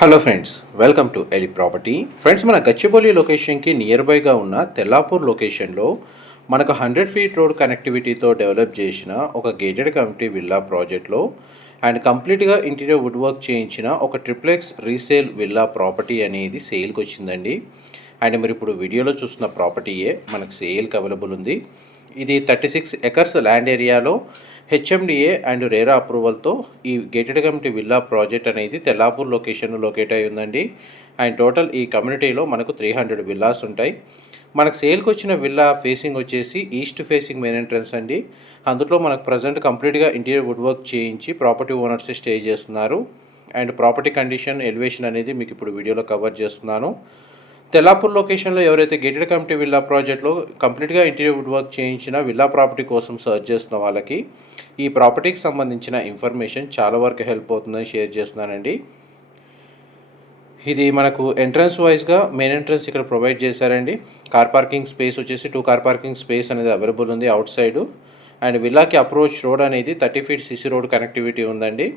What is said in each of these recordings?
Hello friends welcome to ఎలి property friends మన గచ్చిబౌలి లొకేషన్కి నియర్ బైగా ఉన్న తెల్లాపూర్ లొకేషన్లో మనకు హండ్రెడ్ ఫీట్ రోడ్ కనెక్టివిటీతో డెవలప్ చేసిన ఒక గేటెడ్ కమిటీ విల్లా ప్రాజెక్ట్లో అండ్ కంప్లీట్గా ఇంటీరియర్ వుడ్ వర్క్ చేయించిన ఒక ట్రిప్లెక్స్ రీసేల్ విల్లా ప్రాపర్టీ అనేది సేల్కి వచ్చిందండి. అండ్ మీరు ఇప్పుడు వీడియోలో చూస్తున్న ప్రాపర్టీయే మనకు సేల్కి అవైలబుల్ ఉంది. ఇది థర్టీ సిక్స్ ఎకర్స్ ల్యాండ్ ఏరియాలో హెచ్ఎండిఏ అండ్ రేరా అప్రూవల్తో ఈ గేటెడ్ కమిటీ విల్లా ప్రాజెక్ట్ అనేది తెల్లాపూర్ లొకేషన్ లొకేట్ అయి ఉందండి. అండ్ టోటల్ ఈ కమ్యూనిటీలో మనకు త్రీ హండ్రెడ్ విల్లాస్ ఉంటాయి. మనకు సేల్కి వచ్చిన విల్లా ఫేసింగ్ వచ్చేసి ఈస్ట్ ఫేసింగ్ మెయిన్ ఎంట్రన్స్ అండి. అందులో మనకు ప్రజెంట్ కంప్లీట్గా ఇంటీరియర్ వుడ్ వర్క్ చేయించి ప్రాపర్టీ ఓనర్స్ స్టే చేస్తున్నారు. అండ్ ప్రాపర్టీ కండిషన్ ఎలివేషన్ అనేది మీకు ఇప్పుడు వీడియోలో కవర్ చేస్తున్నాను. తెల్లాపూర్ లొకేషన్లో ఎవరైతే గేటెడ్ కమిటీ విల్లా ప్రాజెక్ట్లో కంప్లీట్గా ఇంటీరియర్ వుడ్ వర్క్ చేయించిన విల్లా ప్రాపర్టీ కోసం సర్చ్ చేస్తున్న వాళ్ళకి ఈ ప్రాపర్టీకి సంబంధించిన ఇన్ఫర్మేషన్ చాలా వరకు హెల్ప్ అవుతుందని షేర్ చేస్తున్నానండి. ఇది మనకు ఎంట్రన్స్ వైజ్గా మెయిన్ ఎంట్రన్స్ ఇక్కడ ప్రొవైడ్ చేశారండి. కార్ పార్కింగ్ స్పేస్ వచ్చేసి టూ కార్ పార్కింగ్ స్పేస్ అనేది అవైలబుల్ ఉంది అవుట్ సైడ్ అండ్ విల్లాకి అప్రోచ్ రోడ్ అనేది thirty feet CC road connectivity ఉందండి.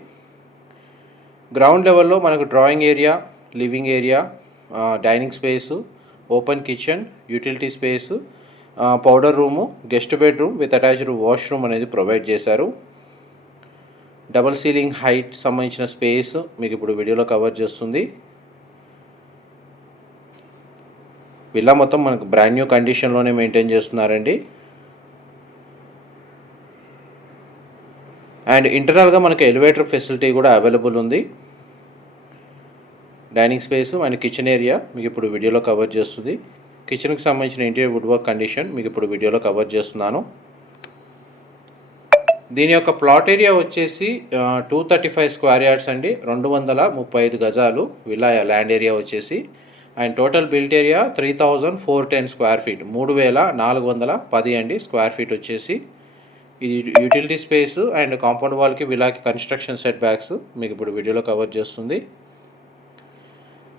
గ్రౌండ్ లెవెల్లో మనకు drawing area living area dining space open kitchen utility space powder room guest bedroom with attached washroom అనేది provide చేశారు. Double ceiling height సంబంధించిన space మీకు ఇప్పుడు వీడియోలో కవర్ చేస్తుంది. విల్లా మొత్తం మనకు బ్రాండ్ న్యూ కండిషన్లోనే మెయింటైన్ చేస్తున్నారండి. అండ్ ఇంటర్నల్గా మనకు ఎలివేటర్ ఫెసిలిటీ కూడా అవైలబుల్ ఉంది. Dining space and kitchen area మీకు ఇప్పుడు వీడియోలో కవర్ చేస్తుంది. కిచెన్కి సంబంధించిన ఇంటీరియర్ వుడ్ వర్క్ కండిషన్ మీకు ఇప్పుడు వీడియోలో కవర్ చేస్తున్నాను. దీని యొక్క ప్లాట్ ఏరియా వచ్చేసి two thirty five square yards అండి. రెండు వందల ముప్పై ఐదు గజాలు విలా ల్యాండ్ ఏరియా వచ్చేసి. And total built area three thousand four ten square feet మూడు వేల నాలుగు వందల పది అండి స్క్వేర్ ఫీట్ వచ్చేసి. ఇది యూటిలిటీ స్పేస్ అండ్ కాంపౌండ్ వాల్కి విలాకి కన్స్ట్రక్షన్ సెట్ బ్యాక్స్ మీకు ఇప్పుడు వీడియోలో కవర్ చేస్తుంది.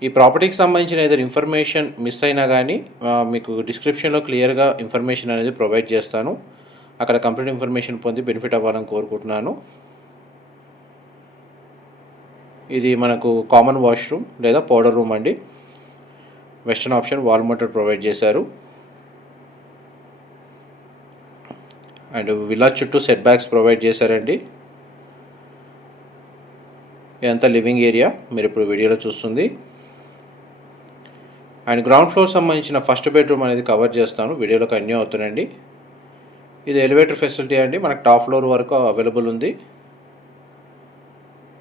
ఈ ప్రాపర్టీకి సంబంధించిన ఏదైనా ఇన్ఫర్మేషన్ మిస్ అయినా కానీ మీకు డిస్క్రిప్షన్లో క్లియర్గా ఇన్ఫర్మేషన్ అనేది ప్రొవైడ్ చేస్తాను. అక్కడ కంప్లీట్ ఇన్ఫర్మేషన్ పొంది బెనిఫిట్ అవ్వాలని కోరుకుంటున్నాను. ఇది మనకు కామన్ వాష్రూమ్ లేదా పౌడర్ రూమ్ అండి. Western option wall motor provide చేశారు. అండ్ విలా చుట్టూ సెట్ బ్యాక్స్ ప్రొవైడ్ చేశారండి. ఇదంతా లివింగ్ ఏరియా మీరు ఇప్పుడు వీడియోలో చూస్తుంది. అండ్ గ్రౌండ్ ఫ్లోర్ సంబంధించిన ఫస్ట్ బెడ్రూమ్ అనేది కవర్ చేస్తాను. వీడియోలో కన్యూ అవుతుందండి ఇది ఎలివేటర్ ఫెసిలిటీ అండి. మనకు టాప్ ఫ్లోర్ వరకు అవైలబుల్ ఉంది.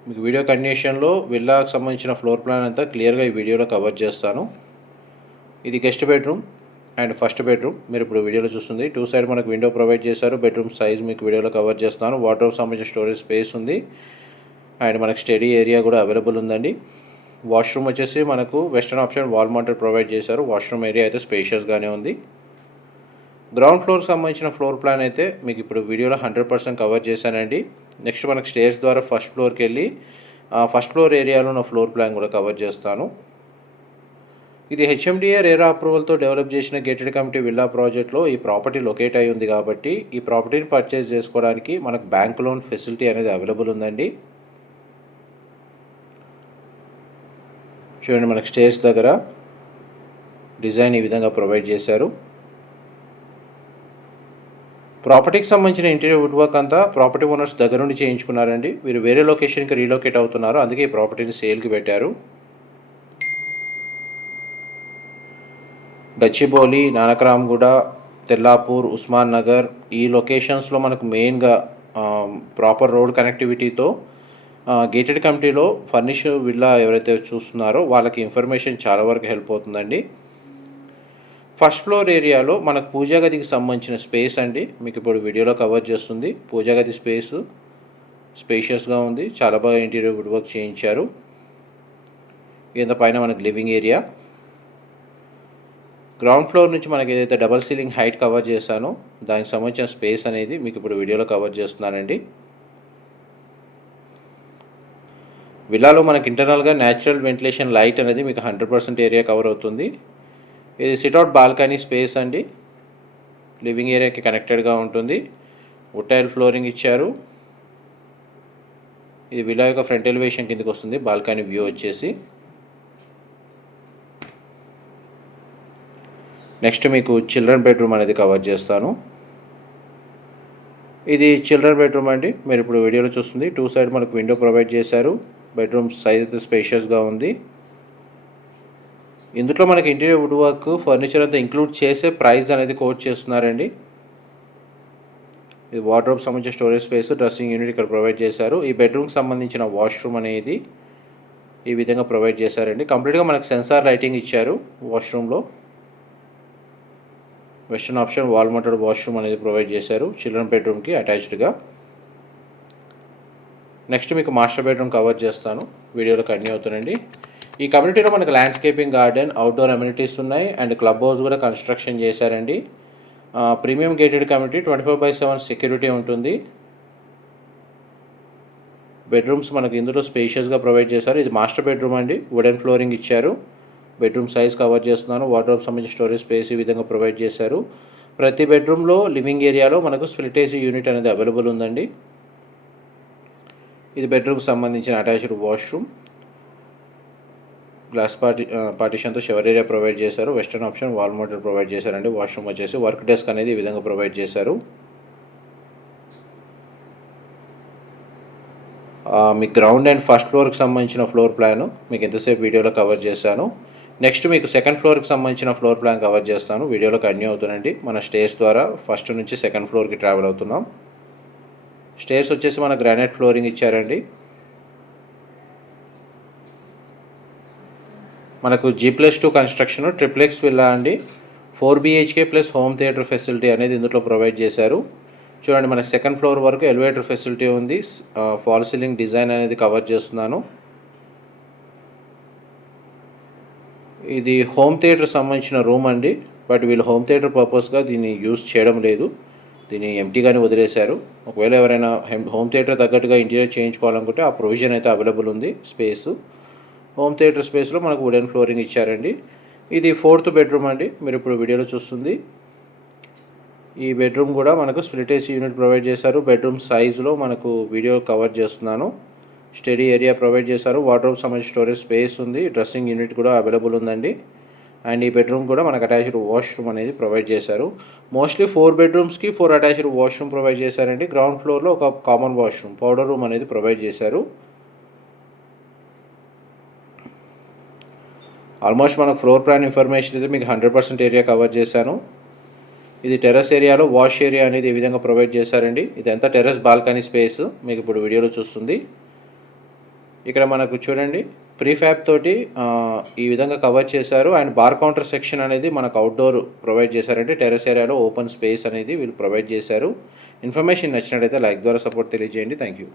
మీకు వీడియో కండిషన్లో విల్లాకు సంబంధించిన ఫ్లోర్ ప్లాన్ అంతా క్లియర్గా ఈ వీడియోలో కవర్ చేస్తాను. ఇది guest bedroom and first bedroom. మీరు ఇప్పుడు వీడియోలో చూస్తుంది. టూ సైడ్ మనకు విండో ప్రొవైడ్ చేశారు. బెడ్రూమ్ సైజ్ మీకు వీడియోలో కవర్ చేస్తాను. వాటర్ సంబంధించిన స్టోరేజ్ స్పేస్ ఉంది. అండ్ మనకు స్టడీ ఏరియా కూడా అవైలబుల్ ఉందండి. వాష్రూమ్ వచ్చేసి మనకు western option wall mounted provide చేశారు. వాష్రూమ్ ఏరియా అయితే స్పేషియస్గానే ఉంది. గ్రౌండ్ ఫ్లోర్కి సంబంధించిన ఫ్లోర్ ప్లాన్ అయితే మీకు ఇప్పుడు వీడియోలో హండ్రెడ్ పర్సెంట్ కవర్ చేశానండి. నెక్స్ట్ మనకు స్టేర్స్ ద్వారా ఫస్ట్ ఫ్లోర్కి వెళ్ళి ఫస్ట్ ఫ్లోర్ ఏరియాలో ఉన్న ఫ్లోర్ ప్లాన్ కూడా కవర్ చేస్తాను. ఇది హెచ్ఎండిఏ రేరా అప్రూవల్తో డెవలప్ చేసిన గేటెడ్ కమిటీ విల్లా ప్రాజెక్ట్లో ఈ ప్రాపర్టీ లొకేట్ అయి ఉంది కాబట్టి ఈ ప్రాపర్టీని పర్చేస్ చేసుకోవడానికి మనకు బ్యాంక్ లోన్ ఫెసిలిటీ అనేది అవైలబుల్ ఉందండి. చూడండి మనకు స్టేర్స్ దగ్గర డిజైన్ ఈ విధంగా ప్రొవైడ్ చేశారు. ప్రాపర్టీకి సంబంధించిన ఇంటీరియర్ వుడ్ వర్క్ అంతా ప్రాపర్టీ ఓనర్స్ దగ్గర నుండి చేయించుకున్నారండి. వీరు వేరే లొకేషన్కి రీలొకేట్ అవుతున్నారు. అందుకే ఈ ప్రాపర్టీని సేల్కి పెట్టారు. గచ్చిబౌలి నానక్రామ్గూడ తెల్లాపూర్ ఉస్మాన్ నగర్ ఈ లొకేషన్స్లో మనకు మెయిన్గా ప్రాపర్ రోడ్ కనెక్టివిటీతో గేటెడ్ కమిటీలో ఫర్నిష్ విల్లా ఎవరైతే చూస్తున్నారో వాళ్ళకి ఇన్ఫర్మేషన్ చాలా వరకు హెల్ప్ అవుతుందండి. ఫస్ట్ ఫ్లోర్ ఏరియాలో మనకు పూజా గదికి సంబంధించిన స్పేస్ అండి. మీకు ఇప్పుడు వీడియోలో కవర్ చేస్తుంది. పూజా గది స్పేస్ స్పేషియస్గా ఉంది. చాలా బాగా ఇంటీరియర్ వుడ్ వర్క్ చేయించారు. ఇంత పైన మనకు లివింగ్ ఏరియా గ్రౌండ్ ఫ్లోర్ నుంచి మనకి ఏదైతే డబల్ సీలింగ్ హైట్ కవర్ చేశానో దానికి సంబంధించిన స్పేస్ అనేది మీకు ఇప్పుడు వీడియోలో కవర్ చేస్తున్నానండి. విల్లాలో మనకి ఇంటర్నల్గా న్యాచురల్ వెంటిలేషన్ లైట్ అనేది మీకు హండ్రెడ్ పర్సెంట్ ఏరియా కవర్ అవుతుంది. ఇది సిట్అవుట్ బాల్కనీ స్పేస్ అండి. లివింగ్ ఏరియాకి కనెక్టెడ్గా ఉంటుంది. ఉటైల్ ఫ్లోరింగ్ ఇచ్చారు. ఇది విలా యొక్క ఫ్రంట్ ఎలివేషన్ కిందకి వస్తుంది బాల్కనీ వ్యూ వచ్చేసి. నెక్స్ట్ మీకు చిల్డ్రన్ బెడ్రూమ్ అనేది కవర్ చేస్తాను. ఇది చిల్డ్రన్ బెడ్రూమ్ అండి. మీరు ఇప్పుడు వీడియోలో చూస్తుంది. టూ సైడ్ మనకు విండో ప్రొవైడ్ చేశారు. బెడ్రూమ్ సైజ్ అయితే స్పేషియస్గా ఉంది. ఇందులో మనకి ఇంటీరియర్ వుడ్ వర్క్ ఫర్నిచర్ అంతా ఇంక్లూడ్ చేసే ప్రైస్ అనేది కోట్ చేస్తున్నారండి. ఇది వార్డ్రోబ్ సంబంధించిన స్టోరేజ్ స్పేస్ డ్రెస్సింగ్ యూనిట్ ఇక్కడ ప్రొవైడ్ చేశారు. ఈ బెడ్రూమ్కి సంబంధించిన వాష్రూమ్ అనేది ఈ విధంగా ప్రొవైడ్ చేశారండి. కంప్లీట్గా మనకు సెన్సార్ లైటింగ్ ఇచ్చారు వాష్రూమ్లో western option wall mounted washroom అనేది ప్రొవైడ్ చేశారు. చిల్డ్రన్ బెడ్రూమ్కి అటాచ్డ్గా నెక్స్ట్ మీకు మాస్టర్ బెడ్రూమ్ కవర్ చేస్తాను. వీడియోలో కన్యూ అవుతానండి ఈ కమ్యూనిటీలో మనకు ల్యాండ్స్కేపింగ్ గార్డెన్ అవుట్డోర్ అమ్యూనిటీస్ ఉన్నాయి. అండ్ క్లబ్ హౌస్ కూడా కన్స్ట్రక్షన్ చేశారండి. Premium gated community twenty four by seven security ఉంటుంది. బెడ్రూమ్స్ మనకు ఇందులో స్పేషియస్గా ప్రొవైడ్ చేశారు. ఇది మాస్టర్ బెడ్రూమ్ అండి. వుడెన్ ఫ్లోరింగ్ ఇచ్చారు. బెడ్రూమ్ సైజ్ కవర్ చేస్తున్నాను. వార్డ్రోబ్ సంబంధించిన స్టోరేజ్ స్పేస్ ఈ విధంగా ప్రొవైడ్ చేశారు. ప్రతి బెడ్రూమ్లో లివింగ్ ఏరియాలో మనకు స్ప్లిట్ ఏసీ యూనిట్ అనేది అవైలబుల్ ఉందండి. ఇది బెడ్రూమ్కి సంబంధించిన అటాచ్డ్ వాష్రూమ్ గ్లాస్ పార్టీ పార్టీషన్తో షవర్ ఏరియా ప్రొవైడ్ చేశారు. Western option wall motor provide చేశారండి. వాష్రూమ్ వచ్చేసి వర్క్ డెస్క్ అనేది ఈ విధంగా ప్రొవైడ్ చేశారు. మీ గ్రౌండ్ అండ్ ఫస్ట్ ఫ్లోర్కి సంబంధించిన ఫ్లోర్ ప్లాన్ మీకు ఎంతసేపు వీడియోలో కవర్ చేశాను. నెక్స్ట్ మీకు సెకండ్ ఫ్లోర్కి సంబంధించిన ఫ్లోర్ ప్లాన్ కవర్ చేస్తాను. వీడియోలో కంటిన్యూ అవుతుందండి. మన స్టేజ్ ద్వారా ఫస్ట్ నుంచి సెకండ్ ఫ్లోర్కి ట్రావెల్ అవుతున్నాం. స్టేర్స్ వచ్చేసి మన గ్రానైట్ ఫ్లోరింగ్ ఇచ్చారండి. మనకు G plus two construction triplex villa అండి. Four BHK plus home theatre facility అనేది ఇందులో ప్రొవైడ్ చేశారు. చూడండి మన సెకండ్ ఫ్లోర్ వరకు ఎలివేటర్ ఫెసిలిటీ ఉంది. ఫాల్ సీలింగ్ డిజైన్ అనేది కవర్ చేస్తున్నాను. ఇది హోమ్ థియేటర్ సంబంధించిన రూమ్ అండి. బట్ వీళ్ళు హోమ్ థియేటర్ పర్పస్గా దీన్ని యూజ్ చేయడం లేదు. దీన్ని ఎంటీగానే వదిలేశారు. ఒకవేళ ఎవరైనా హెమ్- హోమ్ థియేటర్ తగ్గట్టుగా ఇంటీరియర్ చేయించుకోవాలనుకుంటే ఆ ప్రొవిజన్ అయితే అవైలబుల్ ఉంది స్పేస్. హోమ్ థియేటర్ స్పేస్లో మనకు వుడెన్ ఫ్లోరింగ్ ఇచ్చారండి. ఇది ఫోర్త్ బెడ్రూమ్ అండి. మీరు ఇప్పుడు వీడియోలో చూస్తుంది. ఈ బెడ్రూమ్ కూడా మనకు స్ప్లిట్ ఏసీ యూనిట్ ప్రొవైడ్ చేశారు. బెడ్రూమ్ సైజులో మనకు వీడియో కవర్ చేస్తున్నాను. స్టడీ ఏరియా ప్రొవైడ్ చేశారు. వాటర్ సంబంధించి స్టోరేజ్ స్పేస్ ఉంది. డ్రెస్సింగ్ యూనిట్ కూడా అవైలబుల్ ఉందండి. అండ్ ఈ బెడ్రూమ్ కూడా మనకు అటాచ్డ్ వాష్రూమ్ అనేది ప్రొవైడ్ చేశారు. మోస్ట్లీ ఫోర్ బెడ్రూమ్స్కి ఫోర్ అటాచ్డ్ వాష్రూమ్ ప్రొవైడ్ చేశారండి. గ్రౌండ్ ఫ్లోర్లో ఒక కామన్ వాష్రూమ్ పౌడర్ రూమ్ అనేది ప్రొవైడ్ చేశారు. ఆల్మోస్ట్ మనకు ఫ్లోర్ ప్లాన్ ఇన్ఫర్మేషన్ అయితే మీకు హండ్రెడ్ పర్సెంట్ ఏరియా కవర్ చేశాను. ఇది టెర్రస్ ఏరియాలో వాష్ ఏరియా అనేది ఈ విధంగా ప్రొవైడ్ చేశారండి. ఇదంతా టెర్రస్ బాల్కనీ స్పేస్ మీకు ఇప్పుడు వీడియోలో చూస్తుంది. ఇక్కడ మనకు చూడండి ప్రీఫ్యాబ్ తోటి ఈ విధంగా కవర్ చేశారు. అండ్ బార్ కౌంటర్ సెక్షన్ అనేది మనకు అవుట్డోర్ ప్రొవైడ్ చేశారంటే టెర్రస్ ఏరియాలో ఓపెన్ స్పేస్ అనేది వీళ్ళు ప్రొవైడ్ చేశారు. ఇన్ఫర్మేషన్ నచ్చినట్టయితే లైక్ ద్వారా సపోర్ట్ తెలియజేయండి. Thank you